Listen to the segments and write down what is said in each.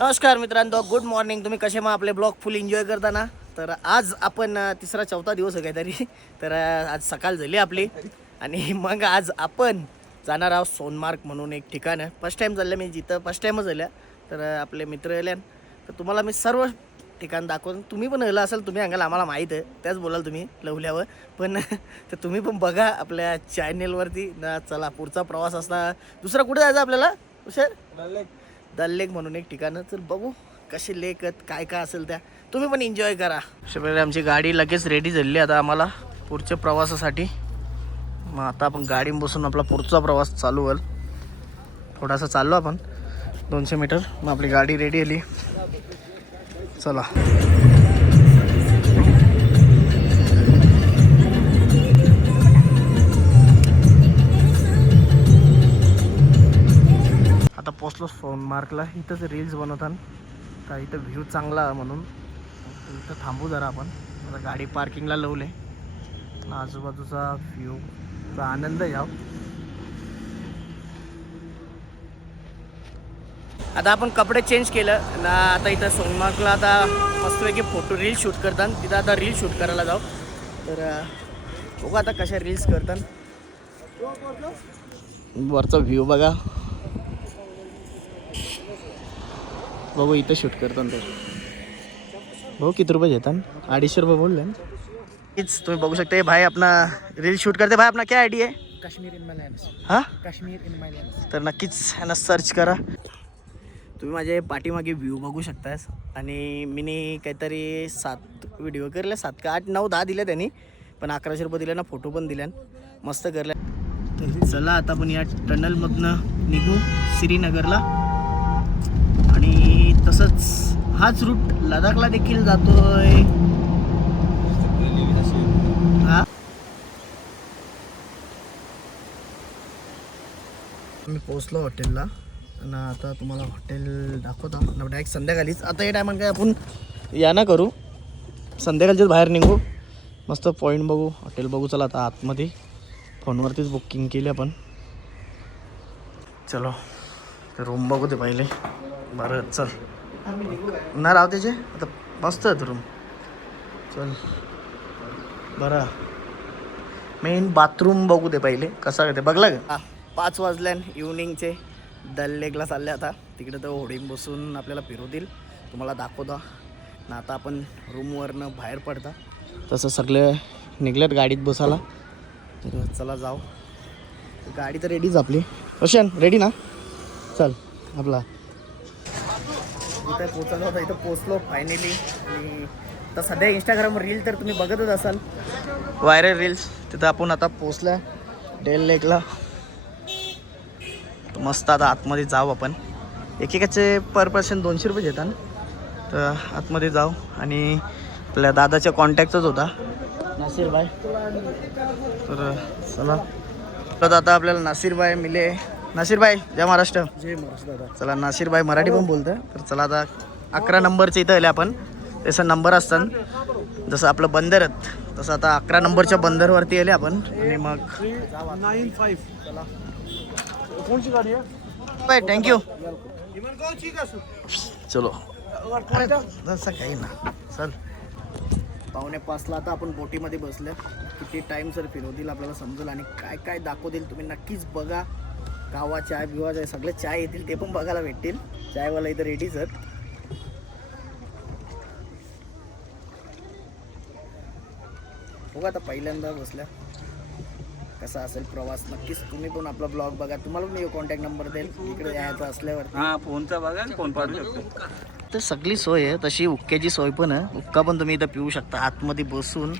नमस्कार मित्रांनो, good morning. तुम्ही कसे मग आपले ब्लॉग फुल एन्जॉय करता ना. तर आज आपण तिसरा चौथा दिवस आहे काहीतरी. तर आज सकाळ झाली आपली आणि मग आज आपण जाणार आहोत सोनमार्ग म्हणून एक ठिकाण आहे. फर्स्ट टाईम चाललं मी जिथं फर्स्ट टाईमच झाल्या. तर आपले मित्र आले तर तुम्हाला मी सर्व ठिकाण दाखवून तुम्ही पण आलं असाल, तुम्ही सांगाल आम्हाला माहीत आहे, त्याच बोलाल तुम्ही लवल्यावर पण तर तुम्ही पण बघा आपल्या चॅनेलवरती ना. चला पुढचा प्रवास असता दुसरा कुठे जायचं आपल्याला हुशार दल लेक म्हणून एक ठिकाण. तर बघू कसे लेक आहेत, काय काय असेल त्या तुम्ही पण एन्जॉय करा. अशाप्रकारे आमची गाडी लगेच रेडी झाली आता आम्हाला पुढच्या प्रवासासाठी. मग आता आपण गाडी बसून आपला पुढचा प्रवास चालू होईल. थोडासा चाललो आपण 200 मीटर. मग आपली गाडी रेडी आली. चला आता पोचलो सोनमार्गला. इथंच रील्स बनवतात तर इथं व्ह्यू चांगला म्हणून इथं थांबू जरा आपण. आता गाडी पार्किंगला लावले. आजूबाजूचा व्ह्यूचा आनंद घ्याव. आता आपण कपडे चेंज केलं ना. आता इथं सोनमार्गला आता मस्तपैकी फोटो रील शूट करतात. तिथं आता रील शूट करायला जाऊ. तर बघू आता कशा रील्स करतात. वरचा व्ह्यू बघा. बघू इथं शूट करतात ते. भाऊ किती रुपये घेतात? 250 रुपये बोलले. हीच तुम्ही बघू शकता. भाई अपना रील शूट करते. भाई अपना क्या आयडी आहे? काश्मीर इन मायलँड्स. हां, काश्मीर इन मायलँड्स. तर नक्कीच ह्यांना सर्च करा. तुम्ही माझे पाठीमागे व्ह्यू बघू शकताय. आणि मीने काहीतरी 7 व्हिडिओ करले, 7 का 8 9 10 दिले त्यांनी. पण 1100 रुपये दिले ना. फोटो पण दिल्या, मस्त करल्या. तर चला आता आपण या टनलमधनं निघू श्रीनगरला. आणि तसंच हाच रूट लडाखला देखील जातोय. हा, मी पोचलो हॉटेलला आणि आता तुम्हाला हॉटेल दाखवता ना. डायरेक्ट संध्याकाळीच. आता या टायमात काय आपण या ना करू, संध्याकाळच्याच बाहेर निघू. मस्त पॉईंट बघू, हॉटेल बघू. चला आता आतमध्ये फोनवरतीच बुकिंग केली आपण. चलो तर रूम बघू ते पहिले. बरं चल ना राव त्याचे. आता मस्त आहेत रूम. चल बरं मेन बाथरूम बघू दे पहिले कसा आहे ते. बघला का? 5 वाजल्यान इव्हनिंगचे. दल लेकला चालले आता. तिकडे तर होडीम बसून आपल्याला फिरवतील, तुम्हाला दाखवता ना. आता आपण रूमवरनं बाहेर पडता. तसं सगळे निघल्यात गाडीत बसायला. तर चला जाऊ. गाडी तर रेडीच आपली. रोशन रेडी ना? चल आपला इथं पोचलो होता. इथं पोचलो फायनली. आणि आता सध्या इंस्टाग्राम रील तर तुम्ही बघतच असाल, व्हायरल रील्स. तिथं आपण आता पोचल्या डेल लेकला. मस्त आता आतमध्ये जाऊ आपण. एकेकाचे पर पर्सन 200 रुपये घेतात. तर आतमध्ये जाऊ. आणि आपल्या दादाच्या कॉन्टॅक्टचाच होता नासिर भाई. तर चला तर आता आपल्याला नासिर भाई मिले. नासिर भाई जय महाराष्ट्र. जय महाराष्ट्र दादा. चला नासिर भाई मराठी पण बोलतं. तर चला आता 11 नंबरच्या इथं आले आपण. तसं नंबर असतात जसं आपलं बंदर आहेत तसं आता 11 नंबरच्या बंदरवरती आले आपण. आणि मग 95. चला कोणची गाडी आहे? Bye thank you. चलो जसं काही ना. चल 4:45ला आता आपण बोटीमध्ये बसल्या. किती टाईम सर फिरवतील आपल्याला समजेल आणि काय काय दाखवतील तुम्ही नक्कीच बघा. गावा चाय बिवा चाय सगळे चाय येतील ते पण बघायला भेटतील. चायवाला इथं रेडीच आहेत. बघा आता पहिल्यांदा बसल्या कसा असेल प्रवास. नक्कीच तुम्ही पण आपला ब्लॉग बघा. तुम्हाला पण मी कॉन्टॅक्ट नंबर देईल इकडे यायचं असल्यावर. हा फोनचा बघा, फोन पाठवू शकतो. तर सगळी सोय आहे तशी. हुक्क्याची सोय पण आहे. हुक्का पण तुम्ही इथं पिऊ शकता आतमध्ये बसून.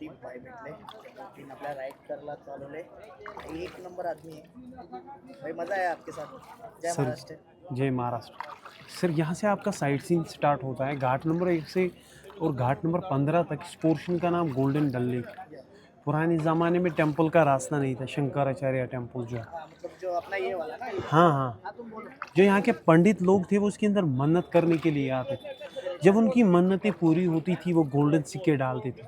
तीन पाय भेटले. तीन आपल्या राईड करायला चालवले. एक नंबर आदमी है भाई. मजा है आपके साथ. जय महाराष्ट्र. जय महाराष्ट्र सर। यहाँ से आपका साइट सीन स्टार्ट होता है घाट नंबर 1 से, और घाट नंबर 15 तक इस पोर्शन का नाम गोल्डन डल लेक। पुराने ज़माने में टेम्पल का रास्ता नहीं था, शंकराचार्य टेम्पल जो है। मतलब जो अपना ये वाला ना, हाँ हाँ, हाँ तुम बोलो। जो यहाँ के पंडित लोग थे वो उसके अंदर मन्नत करने के लिए आते थे। जब उनकी मन्नतें पूरी होती थी वो गोल्डन सिक्के डालते थे।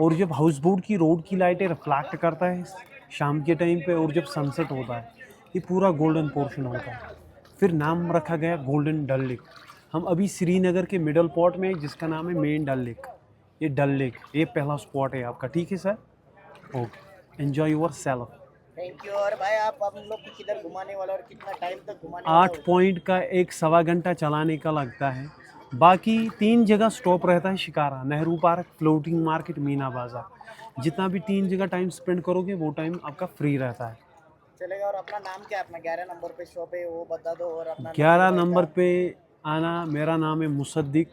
और जब हाउस बोट की रोड की लाइटें रिफ्लेक्ट करता है शाम के टाइम पे, और जब सनसेट होता है ये पूरा गोल्डन पोर्शन होता है। फिर नाम रखा गया गोल्डन डल लेक। हम अभी श्रीनगर के मिडल पॉट में हैं, जिसका नाम है मेन डल लेक। ये डल लेक, ये पहला स्पॉट है आपका, ठीक है sir? Okay, enjoy your self. Thank you. और भाई आप हम लोग को किधर घुमाने वाला और कितना टाइम तक घुमाने 8 पॉइंट का 1-1.25 घंटा चलाने का लगता है। बाकी 3 जगह स्टॉप रहता है shikara, Nehru park, floating market, Meena बाज़ार। जितना भी 3 जगह टाइम स्पेंड करोगे वो टाइम आपका फ्री रहता है। चलेगा। और अपना नाम क्या है? अपना 11 नंबर पे शॉप है वो बता दो। और अपना 11 नंबर पे आना। मेरा नाम है मुसद्दिक,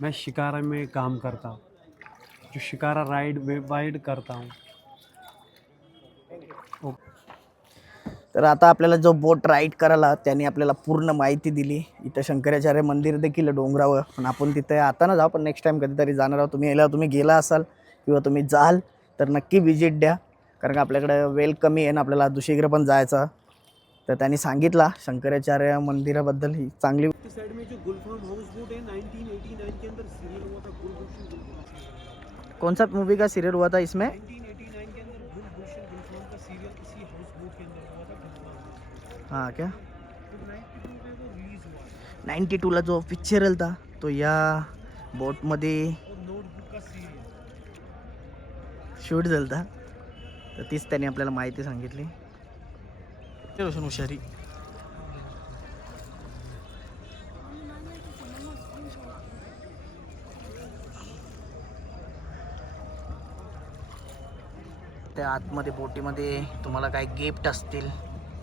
मैं शिकारा में काम करता हूँ, जो शिकारा वाइड करता हूँ। तर आता आपल्याला जो बोट राईड करायला त्याने आपल्याला पूर्ण माहिती दिली. इथं शंकराचार्य मंदिर देखील डोंगरावर, पण आपण तिथे आता ना जाऊ, पण नेक्स्ट टाइम कधीतरी जाणार आहोत. तुम्ही गेला असाल किंवा तुम्ही जाल तर नक्की विजिट द्या, कारण का आपल्याकडे वेळ कमी आहे ना, आपल्याला दुसरीकडे पण जायचं. तर त्यांनी सांगितला शंकराचार्य मंदिराबद्दल ही चांगली. साइड में जो गुलफाम हाउस बोट है 1989 के अंदर सीरियल हुआ था, गुलभूषण गुलफाम। कौन सा मूवी का सीरियल हुआ था इसमें? 1989 के अंदर गुलभूषण गुलफाम का सीरियल किसी हाउस बोट के अंदर हुआ था, गुलफाम। हाँ क्या? तो 92 में वो रिलीज हुआ 92 ला जो पिक्चर था तो या बोटमध्ये और नोटबुक का सीरियल। शूट झालता. तर तीच त्यांनी आपल्याला माहिती सांगितली. रोशन हुशारी. त्या आतमध्ये बोटीमध्ये तुम्हाला काय गिफ्ट असतील,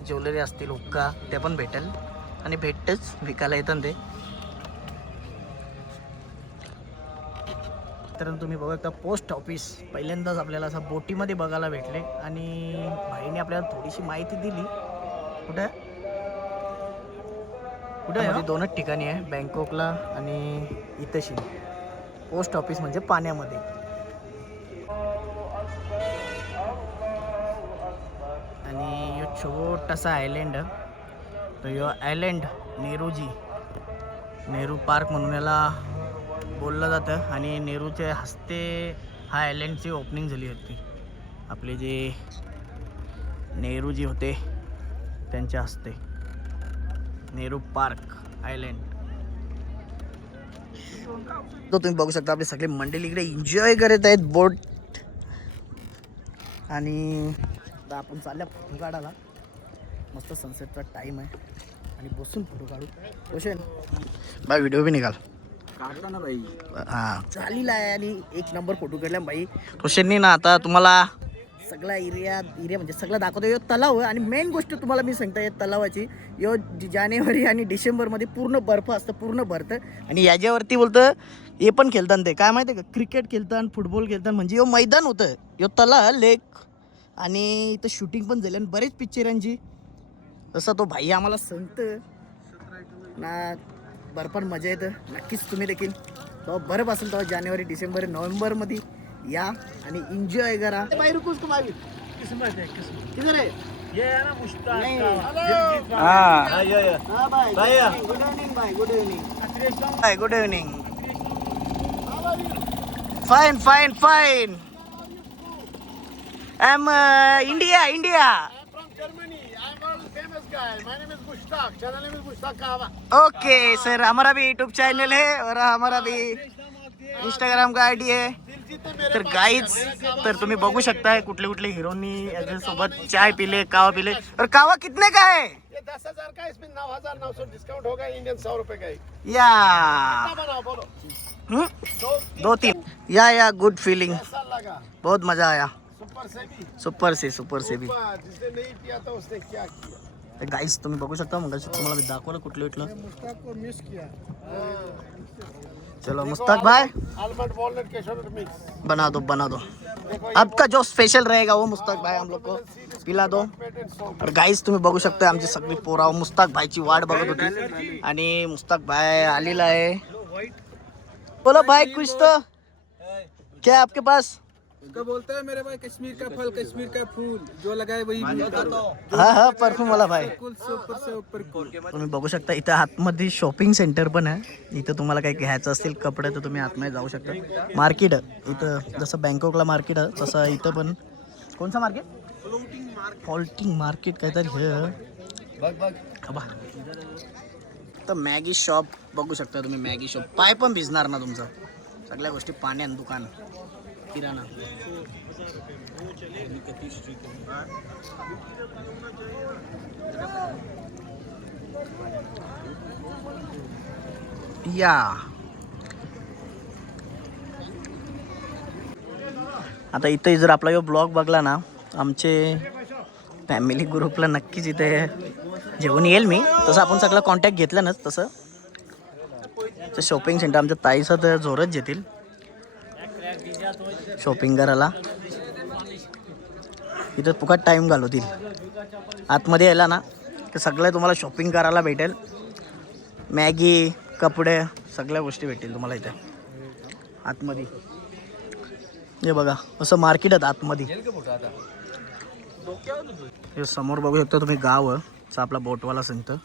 ज्वेलरी असतील, हुक्का ते पण भेटेल आणि भेटतच विकायला येतं ते. तर तुम्ही बघू शकता पोस्ट ऑफिस पहिल्यांदाच आपल्याला असं बोटीमध्ये बघायला भेटले. आणि भाईने आपल्याला थोडीशी माहिती दिली. कुठे कुठे दोनच ठिकाणी आहे, बँकॉकला आणि इथंशी. पोस्ट ऑफिस म्हणजे पाण्यामध्ये. आणि यो छोटासा आयलँड, तर यो आयलँड नेहरू पार्क म्हणून याला बोललं जातं. आणि नेहरूच्या हस्ते हा आयलँडची ओपनिंग झाली होती. आपले जे नेहरूजी होते त्यांच्या हस्ते नेहरू पार्क आयलँड. तो तुम्ही बघू शकता आपले सगळे मंडळी इकडे एन्जॉय करत आहेत बोट. आणि आता आपण चालल्या फोटो काढायला. मस्त सनसेटचा टाईम आहे आणि बसून फोटो काढू. रोशन बाय, व्हिडिओ बी निघाल काढला ना भाई. हां चालेल आहे. आणि एक नंबर फोटो काढला भाई रोशननी ना. आता तुम्हाला सगळा एरिया म्हणजे सगळं दाखवतो. यो तलाव आहे. आणि मेन गोष्ट तुम्हाला मी सांगता येत तलावाची, यो जानेवारी आणि डिसेंबरमध्ये पूर्ण बर्फ असतं, पूर्ण भरतं. आणि याच्यावरती बोलतं हे पण खेळतात, ते काय माहिती आहे का, क्रिकेट खेळतात, फुटबॉल खेळतात. म्हणजे यो मैदान होतं, यो तलाव लेक. आणि इथं शूटिंग पण झाली आणि बरेच पिक्चरांची. तसं तो भाई आम्हाला सांगतं ना, बर्फात मजा येतं. नक्कीच तुम्ही देखील तेव्हा बर्फ असेल तेव्हा जानेवारी, डिसेंबर, नोव्हेंबरमध्ये या आणि एन्जॉय करा. भाई रुको उसको भाई. किस्मत है, किस्मत। किधर है? ये है ना मुश्ताक नहीं. का। हाँ हाँ भाई. गुड इवनिंग भाई. गुड इवनिंग भाई. Good evening. Fine fine fine. I am India. Okay sir, हमारा भी यूट्यूब चैनल है और हमारा भी इंस्टाग्राम का आयडी है. तर गाईज, तर तुम्ही बघू शकताय कुठले कुठले हिरोनी याच्यासोबत चाय पिले, कावा पिले. और कावा कितने का है? ये 10,000 का, इसमें 9,900 डिस्काउंट होगा. इंडियन 100 रुपए का. या कितना बनाओ बोलो. 2-3 या गुड फीलिंग. कैसा लगा? बहुत मजा आया. सुपर से भी. सुपर से भी. जिसने नहीं किया था उसने क्या किया. तर गाईज तुम्ही बघू शकता, मग तुम्हाला मी दाखवलं कुठलं कुठलं. मुश्ताक को मिस किया. चलो मुस्ताक भाई आलमंड वॉलनट कैशनट मिक्स बना दो. अब का जो स्पेशल रहेगा वो मुस्ताक भाई हम लोग को पिला दो. तर गाईज तुम्ही बघू शकता आमची सगळी पोरा मुस्ताक भाईची वाट बघत होती. आणि मुस्ताक भाई आलेला आहे. बोलो भाई कुछ तो क्या आपके पास? उसका बोलता है मेरे भाई कश्मीर का फल कश्मीर का फूल जो लगाए वही हा हा परफ्यूम वाला भाई. बिल्कुल से ऊपर तुम्ही बघू शकता इथं आतमध्ये शॉपिंग सेंटर पण आहे. इथं तुम्हाला काही घ्यायचं असतील कपडे तर तुम्ही आतमध्ये जाऊ शकता. मार्केट इथं जसं बँकॉकला मार्केट आहे तसं इथं पण. कोणचं मार्केट? फ्लोटिंग मार्केट काहीतरी हे बघ. तर मॅगी शॉप बघू शकता तुम्ही. मॅगी शॉप पाय पण भिजणार ना तुमचं. सगळ्या गोष्टी पाण्यान दुकान किराणा. या आता इथे जर आपला यो ब्लॉग बघला ना आमचे फॅमिली ग्रुपला नक्कीच इथे जेवण येईल मी. तसं आपण सगळं कॉन्टॅक्ट घेतलं ना तसं शॉपिंग सेंटर आमच्या ताईचं तर जोरच येतील शॉपिंग करायला. इथं फुकट टाईम घालवतील. आतमध्ये यायला ना तर सगळं तुम्हाला शॉपिंग करायला भेटेल. मॅगी कपडे सगळ्या गोष्टी भेटतील तुम्हाला इथे आतमध्ये. हे बघा असं मार्केट आहे आतमध्ये. हे समोर बघू शकता तुम्ही गाव आपला बोटवाला सांगतं.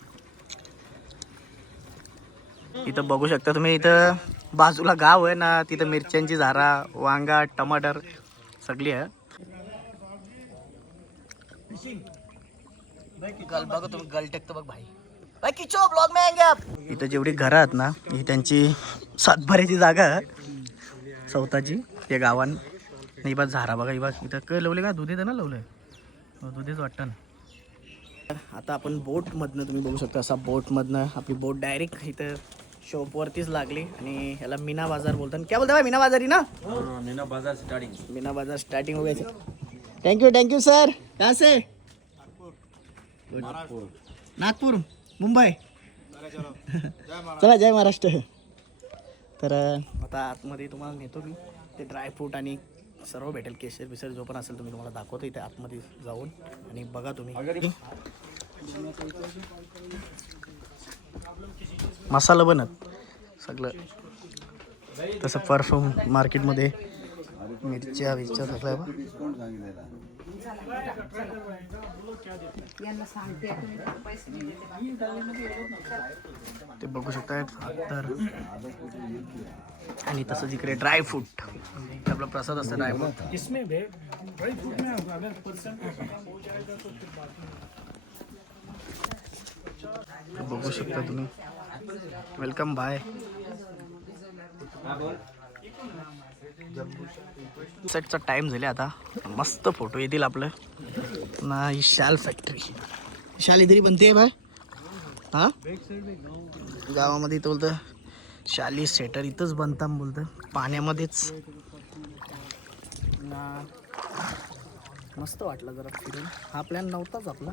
इथं बघू शकता तुम्ही. इथं बाजूला गाव आहे ना तिथं मिरच्यांची झाडा वांगा टमाटर सगळी आहे. गल बघ तुम्ही गल टेकतो बघ भाई. भाई किचो ब्लॉग में आएंगे आप. इथं जेवढी घरं आहेत ना ही त्यांची सातबाऱ्याची जागा आहे स्वतःची. या गावान नाही बा झारा बघा. ही बघ इथं क लवले का दूध येतं ना लवलं दूधच वाटतं ना. आता आपण बोटमधनं तुम्ही बघू शकता असा बोटमधनं आपली बोट डायरेक्ट इथं शॉपवरतीच लागली. आणि ह्याला मीना बाजार बोलतात. क्या बोलता मीना बाजारी ना. मीना बाजार स्टार्टिंग. मीना बाजार स्टार्टिंग हो गया. Thank you sir. कहाँ से? नागपूर मुंबई. चला जय महाराष्ट्र. तर आता आतमध्ये तुम्हाला नेतो मी. ते ड्रायफ्रूट आणि सर्व भेटेल. केशर बिसर जो पण असेल तुम्ही तुम्हाला दाखवतो इथे आतमध्ये जाऊन. आणि बघा तुम्ही मसाला बनत सगळं तसं परफ्यूम मार्केटमध्ये मिरच्या विरच्या सगळं. ते बघू शकता. तर आणि तसंच इकडे ड्रायफ्रूट आपला प्रसाद असतं ड्रायफ्रूट. बघू शकता तुम्ही. Welcome bye. सेटचा टाइम झाले आता. मस्त फोटो येतील आपलं ना. ही शाल फॅक्टरी. शाल इतरी बनते भाई. हा गावामध्ये तो बोलतं शाली स्वेटर इथंच बनतात बोलतं पाण्यामध्येच ना. मस्त वाटलं जरा फिरून. हा प्लॅन नव्हताच आपला.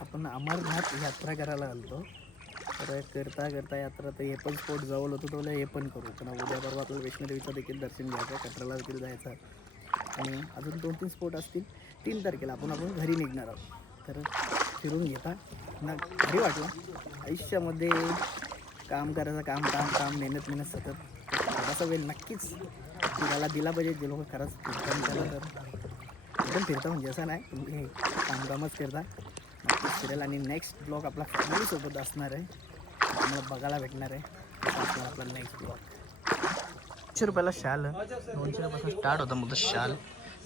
आपण अमरनाथ यात्रा करायला घालतो. तर करता करता यात्रा तर हे पण स्पॉट जवळ होतं तर हे पण करू. पण उद्या परवा आपल्याला वैष्णोदेवीचं देखील दर्शन घ्यायचं. कटराला देखील जायचं. आणि अजून 2-3 स्पॉट असतील. 3 तारखेला आपण घरी निघणार आहोत. तर फिरून घेता ना भारी वाटलं. आयुष्यामध्ये काम करायचं काम काम काम मेहनत सतत. थोडासा वेळ नक्कीच फिरायला दिला पाहिजे. जे लोक खरंच फिरता त्याला तर एकदम फिरता म्हणजे असं नाही तुम्ही कामच करता नक्कीच फिरेल. आणि नेक्स्ट ब्लॉग आपला फॅमिलीसोबत असणार आहे. आम्हाला बघायला भेटणार आहे असणार आपला नेक्स्ट ब्लॉग. 200 रुपयाला शाल 200 रुपयापासून स्टार्ट होता मग शाल.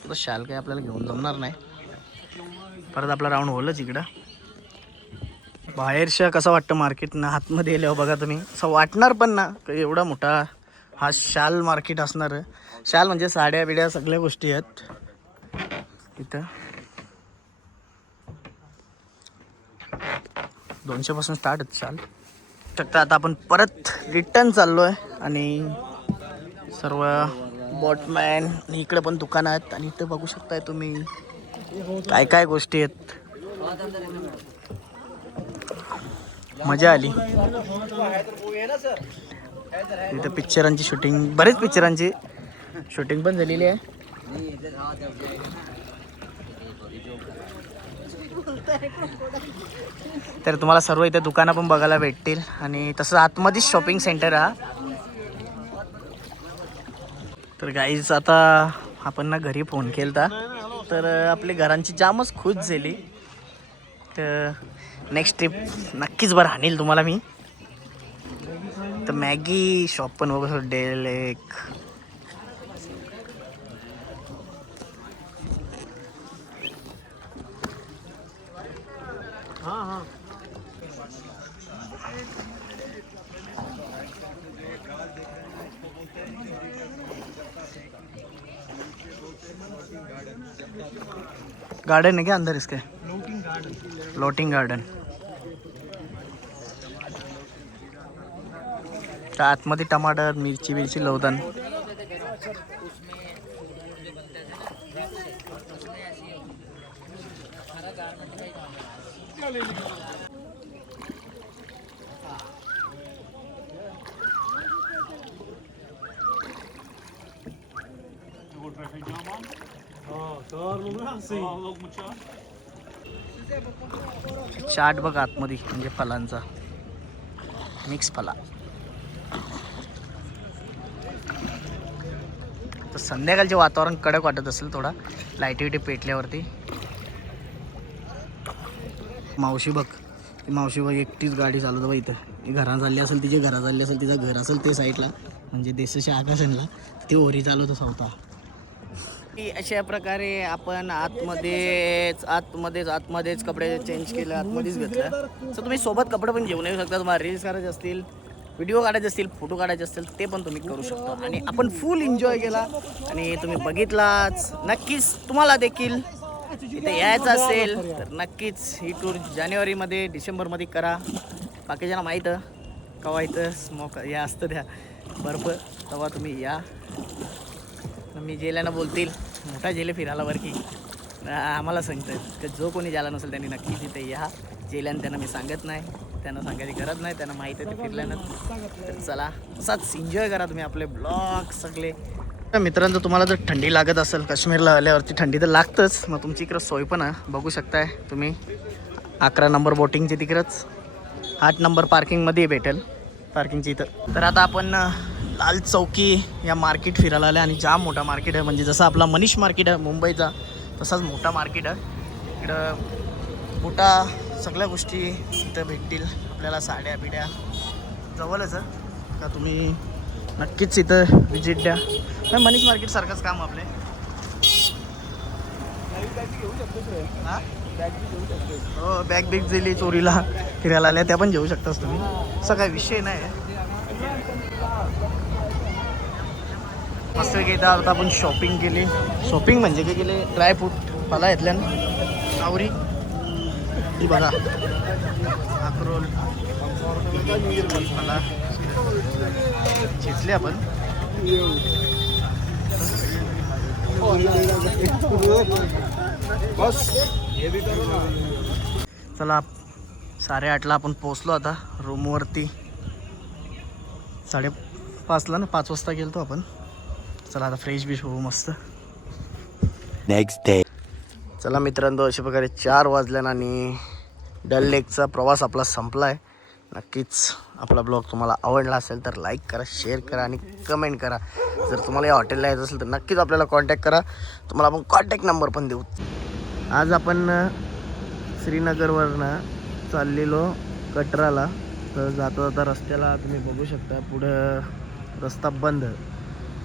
तर शाल काही आपल्याला घेऊन जमणार नाही. परत आपला राऊंड होलच इकडं. बाहेरच्या कसं वाटतं मार्केट ना आतमध्ये गेल्यावर बघा तुम्ही असं वाटणार पण ना एवढा मोठा हा शाल मार्केट असणार आहे. शाल म्हणजे साड्या बिड्या सगळ्या गोष्टी आहेत इथं. 200 पासून स्टार्ट आहेत शाल. शकता आता आपण परत रिटर्न चाललो आहे. आणि सर्व बॉटमॅन आणि इकडे पण दुकानं आहेत. आणि इथं बघू शकताय तुम्ही काय काय गोष्टी आहेत. मजा आली. इथं पिक्चरांची शूटिंग बरेच पिक्चरांची शूटिंग पण झालेली आहे. तर तुम्हाला सर्व इथे दुकानं पण बघायला भेटतील. आणि तसं आतमध्येच शॉपिंग सेंटर हा. तर गाईज आता आपण ना घरी फोन केलता तर आपली घरांची जामच खुश झाली. तर नेक्स्ट ट्रिप नक्कीच बरं आणील तुम्हाला मी. तर मॅगी शॉप पण बघू डेल एक गार्डन है क्या अंदर इसके? Floating garden. तर आतमध्ये टमाटर मिरची बिरची लवतान. चाट बघ आतमध्ये म्हणजे फलांचा मिक्स फला. तर संध्याकाळचे वातावरण कडक वाटत असेल थोडा लाईटी विटी पेटल्यावरती. मावशी बघ, ती मावशी बघ एकटीच गाडी चालवतं बघ इथं. ती घरा चालली असेल, तिची घरा चालली असेल, तिचं घर असेल ते साईडला म्हणजे देशाच्या आकाशाला ती ओरी चालवतो स्वतः. अशा प्रकारे आपण आतमध्येच कपडे चेंज केले, आतमध्येच घेतलं. तर तुम्ही सोबत कपडे पण घेऊन येऊ शकता. तुम्हाला रील्स करायचे असतील, व्हिडिओ काढायचे असतील, फोटो काढायचे असतील ते पण तुम्ही करू शकता. आणि आपण फुल एन्जॉय केला आणि तुम्ही बघितलाच. नक्कीच तुम्हाला देखील इथे यायचं असेल तर नक्कीच ही टूर जानेवारीमध्ये डिसेंबरमध्ये करा. बाकीच्यांना माहीत कवा इथं स्मोक या असतं त्या बर्फ तेव्हा तुम्ही या. मी जेलानं बोलतील मोठा जेले फिरायला बरं की आम्हाला सांगतात की जो कोणी ज्याला नसेल त्यांनी नक्की तिथे या. जेल्यानं त्यांना मी सांगत नाही, त्यांना सांगायची गरज नाही, त्यांना माहीत आहे ते फिरल्यानं. तर चला तसाच एन्जॉय करा तुम्ही आपले ब्लॉग सगळे. मित्रांनो तुम्हाला जर थंडी लागत असेल काश्मीरला आल्यावरती थंडी तर लागतंच. मग तुमची इकडं सोय पण आहे बघू शकताय तुम्ही. 11 नंबर बोटिंगची तिकडंच, 8 नंबर पार्किंगमध्ये भेटेल पार्किंगची इथं. तर आता आपण लाल चौकी या मार्केट फिरायला आले आणि जाम मोठा मार्केट आहे. म्हणजे जसं आपला मनीष मार्केट आहे मुंबईचा तसाच मोठा मार्केट आहे. इकडं मोठा सगळ्या गोष्टी इथं भेटतील आपल्याला. साड्या बिड्या जवळच का तुम्ही नक्कीच इथं विजिट द्या. मनीष मार्केट सारखंच काम आपले. हो बॅग बिग दिली चोरीला फिरायला आल्या त्या पण घेऊ शकतास तुम्ही, असा काही विषय नाही. मस्त इथं आता आपण शॉपिंग केली. शॉपिंग म्हणजे काय केले, ड्रायफ्रूट फला घेतल्या आवरी ही बघा अक्रोल फला घेतले आपण. चला 8:30ला आपण पोचलो आता रूमवरती. 5:30ला ना 5 वाजता गेलो आपण. चला आता फ्रेश बिश होऊ मस्त. Next day. चला मित्रांनो अशा प्रकारे 4 वाजल्यानं आणि डल लेकचा प्रवास आपला संपला आहे. नक्कीच आपला ब्लॉग तुम्हाला आवडला असेल तर लाईक करा, शेअर करा आणि कमेंट करा. जर तुम्हाला या हॉटेलला यायचं असेल तर नक्कीच आपल्याला कॉन्टॅक्ट करा. तुम्हाला आपण कॉन्टॅक्ट नंबर पण देऊ. आज आपण श्रीनगरवरनं चाललेलो कटराला. तर जाता जाता रस्त्याला तुम्ही बघू शकता पुढं रस्ता बंद.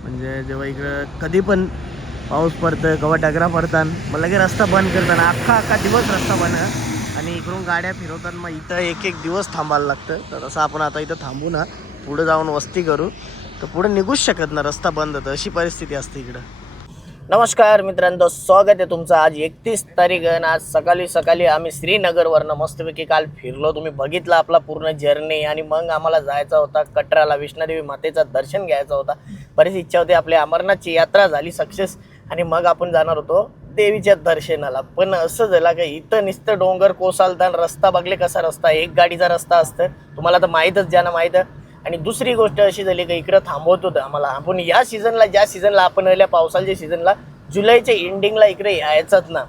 म्हणजे जेव्हा इकडं कधी पण पाऊस पडतं केव्हा डगरा पडतात मग लगे रस्ता बंद करताना अख्खा दिवस रस्ता बंद. आणि इकडून गाड्या फिरवतात मग इथं एक दिवस थांबायला लागतं. तर तसं आपण आता इथं थांबू ना, पुढे जाऊन वस्ती करू तर पुढे निघूच शकत ना, रस्ता बंद होतं अशी परिस्थिती असते इकडं. नमस्कार मित्रांनो, स्वागत आहे तुमचं. आज 31 तारीख आहे. आज सकाळी आम्ही श्रीनगरवरनं मस्तपैकी काल फिरलो. तुम्ही बघितला आपला पूर्ण जर्नी. आणि मग आम्हाला जायचा होता कटराला, वैष्णोदेवी मातेचं दर्शन घ्यायचं होता. बरीच इच्छा होती. आपली अमरनाथची यात्रा झाली सक्सेस आणि मग आपण जाणार होतो देवीच्या दर्शनाला. पण असं झालं की इथं नुसतं डोंगर कोसळताना रस्ता बघले कसा रस्ता, एक गाडीचा रस्ता असतं तुम्हाला तर माहीतच, ज्यांना माहीत. आणि दुसरी गोष्ट अशी झाली की इकडं थांबवत होतं आम्हाला. आपण या सीझनला, ज्या सीझनला आपण आल्या पावसाच्या सीझनला, जुलैच्या एंडिंगला इकडे यायचंच ना.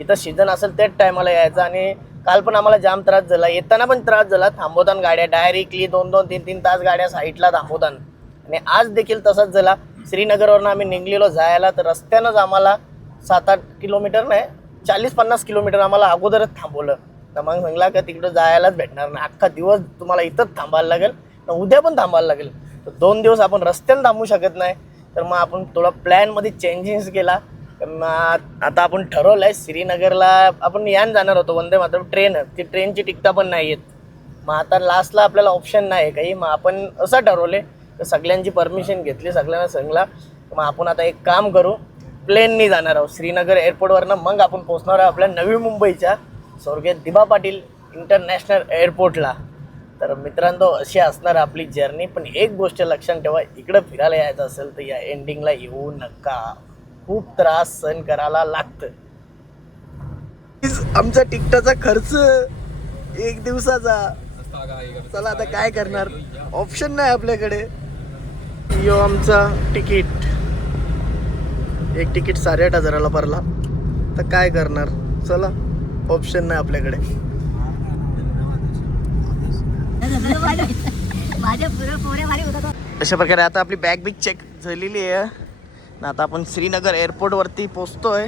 इथं सीझन असेल त्याच टायमाला यायचं. आणि काल पण आम्हाला जाम त्रास झाला, येताना पण त्रास झाला. थांबवताना गाड्या डायरेक्टली 2-2, 3-3 तास गाड्या साईडला थांबवताना. आणि आज देखील तसाच झाला. श्रीनगरवरून आम्ही निघलेलो जायला, तर रस्त्यानंच आम्हाला 7-8 किलोमीटर नाही 40-50 किलोमीटर आम्हाला अगोदरच थांबवलं. तर मग सांगला का तिकडं जायलाच भेटणार नाही, अख्खा दिवस तुम्हाला इथंच थांबायला लागेल, उद्या पण थांबायला लागेल. तर 2 दिवस आपण रस्त्यानं थांबू शकत नाही. तर मग आपण थोडा प्लॅनमध्ये चेंजेस केला. आता आपण ठरवलं आहे श्रीनगरला आपण यान जाणार होतो वंदे मातरम ट्रेन, ती ट्रेनची तिकिटा पण नाही आहेत. मग आता लास्टला आपल्याला ऑप्शन नाही काही, मग आपण असं ठरवले तर सगळ्यांची परमिशन घेतली, सगळ्यांना सांगला. मग आपण आता एक काम करू, प्लेननी जाणार आहोत श्रीनगर एअरपोर्टवरनं. मग आपण पोहोचणार आहोत आपल्या नवी मुंबईच्या स्वर्गीय दिबा पाटील इंटरनॅशनल एअरपोर्टला. तर मित्रांनो अशी असणार आपली जर्नी. पण एक गोष्ट लक्षात ठेवा, इकडं फिरायला यायचं असेल तर या एंडिंगला येऊ नका, खूप त्रास सहन करायला लागतं. आमचा तिकटाचा खर्च 1 दिवसाचा. चला आता काय करणार, ऑप्शन नाही आपल्याकडे. यो आमचा तिकीट, एक तिकीट 8,500ला भरला. तर काय करणार, चला ऑप्शन नाही आपल्याकडे. अशा प्रकारे आता आपली बॅग बिग चेक झालेली आहे. आता आपण श्रीनगर एअरपोर्टवरती पोचतोय.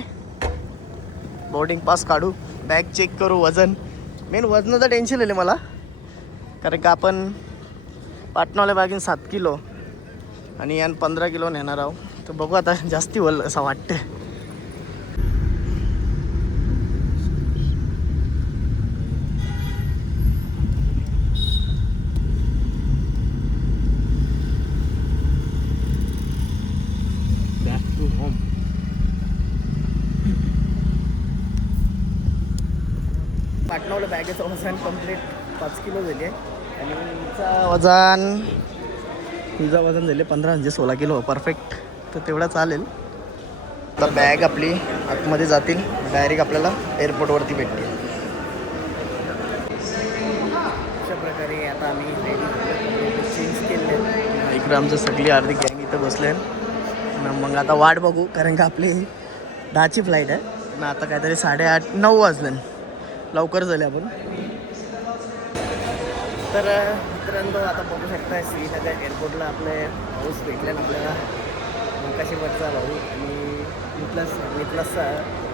बोर्डिंग पास काढू, बॅग चेक करू, वजन, मेन वजनाचं टेन्शन आलं मला, कारण का आपण पाटणावाल्या बॅगीन 7 किलो आणि यान 15 किलो नेणार आहोत. तर बघू आता, जास्ती होईल असं वाटतं. पाटणावलं बॅगेचं वजन कम्प्लीट 5 किलो झाली आहे आणि हिचं वजन झाले 15 म्हणजे 16 किलो परफेक्ट. तर तेवढा चालेल. तर बॅग आपली आतमध्ये जातील, डायरेक्ट आपल्याला एअरपोर्टवरती भेटतील. अशा प्रकारे आता आम्ही रेडी चेंज केले. इकडं आमचं सगळी अर्धी गँग इथं बसले. मग आता वाट बघू, कारण का आपली 10ची फ्लाईट आहे ना. आता काहीतरी 8:30-9 वाजले, लवकर झाले आपण. तर मित्रांनो आता बघू शकता श्रीनगर एअरपोर्टला आपले हाऊस भेटले ना आपल्याला. कशीवरचा भाऊ आणि मितलासचा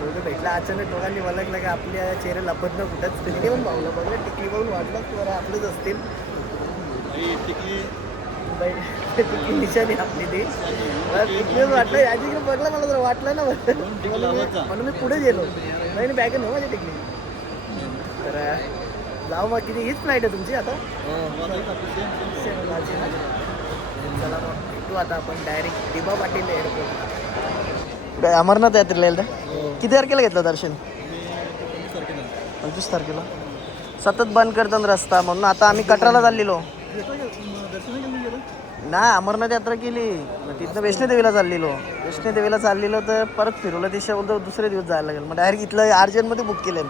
दोघं भेटला. अचानक दोघांनी ओळखलं की आपल्या चेहऱ्याला लपतनं कुठंच तिकडे पण भाऊला बघलं, टिकली बघून वाटलं की बरं आपलंच असतील. टिकली निशाणी आपली ती टिकलीच वाटलं. याची बघलं मला जर वाटलं ना म्हणून मी पुढे गेलो. नाही बॅग नव्ह माझी टिकली. तर जाऊ मग, किती हीच फ्लाईट आहे तुमची आता? चला मग भेटू आता आपण डायरेक्ट दिबा पाटील एअरपोर्ट. अमरनाथ यात्रेला येईल. किती तारखेला घेतलं दर्शन? 25 तारखेला. सतत बंद करतात रस्ता, म्हणून आता आम्ही कटराला चाललेलो ना. अमरनाथ यात्रा केली, तिथनं वैष्णोदेवीला चाललेलो. तर परत फिरवलं, दिशा बोलतो दुसरे दिवस जायला लागेल. मग डायरेक्ट इथलं अर्जंटमध्ये बुक केलं.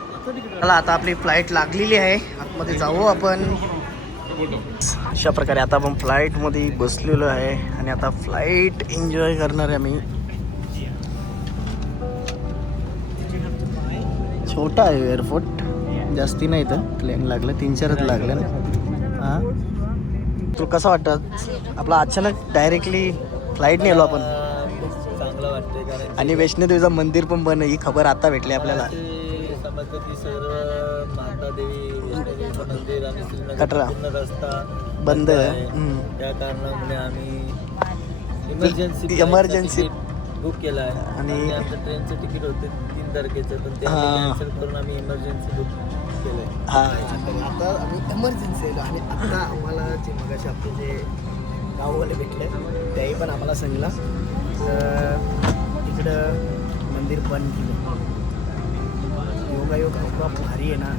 चला आता आपली फ्लाईट लागलेली आहे, आतमध्ये जाऊ आपण. अशा प्रकारे आता आपण फ्लाईटमध्ये बसलेलो आहे आणि आता फ्लाईट एन्जॉय करणार आहे आम्ही. छोटा आहे एअरपोर्ट, जास्ती नाही. तर प्लेन लागलं 3-4च लागलं. हां, तुला कसं वाटतं आपला अचानक डायरेक्टली फ्लाईट नेलो आपण? चांगलं वाटते, कारण आणि वैष्णोदेवीचं मंदिर पण बंद, ही खबर आता भेटली आपल्याला. समजतं की सर्व माता देवी वैष्णोदेवीचं मंदिर आणि श्रीनगर कटरा पूर्ण रस्ता बंद आहे. आहे. त्या कारणामुळे आम्ही इमर्जन्सी बुक केलं आहे. आणि आमचं ट्रेनचं तिकीट होते 3 तारखेचं, पण ते कॅन्सल करून आम्ही इमर्जन्सी बुक केलं आहे. हां, आता आम्ही इमर्जन्सी आलो. आणि आता आम्हाला जे मगाशी आपले जे गाववाले भेटले त्याही पण आम्हाला सांगला तर तिकडं मंदिर बंद केलं. योगायोग इतका भारी आहे ना,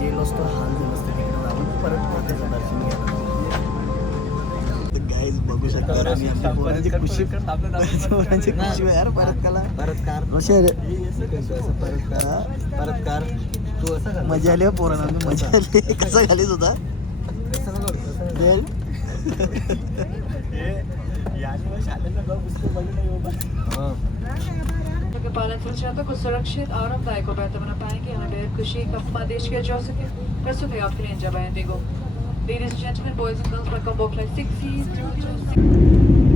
गेलो असतो हाल झालं असतं तिकडं. आपण परत त्याचं दर्शन घ्यायला. गाईज बघू शकता आम्ही आपल्या पोरांची खुशी यार. परत कार तू असं मजा आली पोरांना, मजा आली. कसं घालीच होता पालन सुरक्षा को सुरक्षित आरामदायक और बेहतर बना पाएंगे। हमें बेहद खुशी का देश किया जा सके। प्रस्तुत है आपके लिए India band. Ladies and gentlemen, boys and girls, welcome aboard flight 6C006.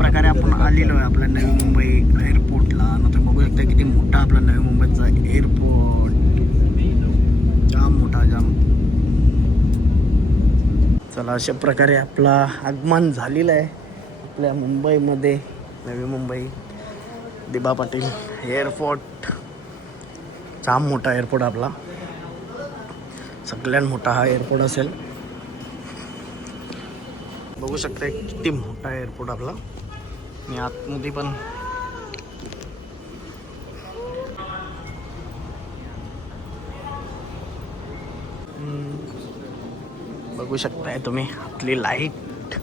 प्रकारे आपण आलेलो आहे आपल्या नवी मुंबई एअरपोर्टला. ना तुम्ही बघू शकता किती मोठा आपला नवी मुंबईचा एअरपोर्ट, जाम मोठा जाम. चला अशा प्रकारे आपला आगमन झालेलं आहे आपल्या मुंबईमध्ये, नवी मुंबई दिबा पाटील एअरपोर्ट. जाम मोठा एअरपोर्ट आपला, सगळ्यात मोठा हा एअरपोर्ट असेल. बघू शकता किती मोठा एअरपोर्ट आपला. आणि आतमध्ये पण बघू शकताय तुम्ही आपली लाईट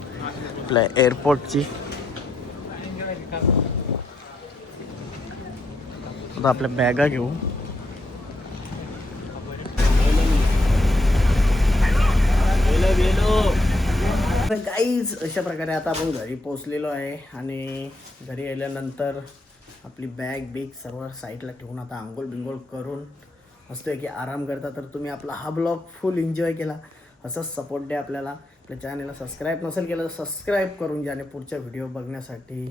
आपल्या एअरपोर्टची. आता आपल्या बॅगा घेऊ. गाईज अशा प्रकारे आता आपण घरी पोचलेलो आहे. आणि घरी आल्यानंतर आपली बॅग बिग सर्व साईडला ठेवून आता आंघोळ बिंघोळ करून मस्त की आराम करता. तर तुम्ही आपला हा ब्लॉग फुल एन्जॉय केला, असंच सपोर्ट द्या आपल्याला. आपल्या चॅनलला सबस्क्राईब नसेल केलं तर सबस्क्राईब करून घ्या आणि पुढच्या व्हिडिओ बघण्यासाठी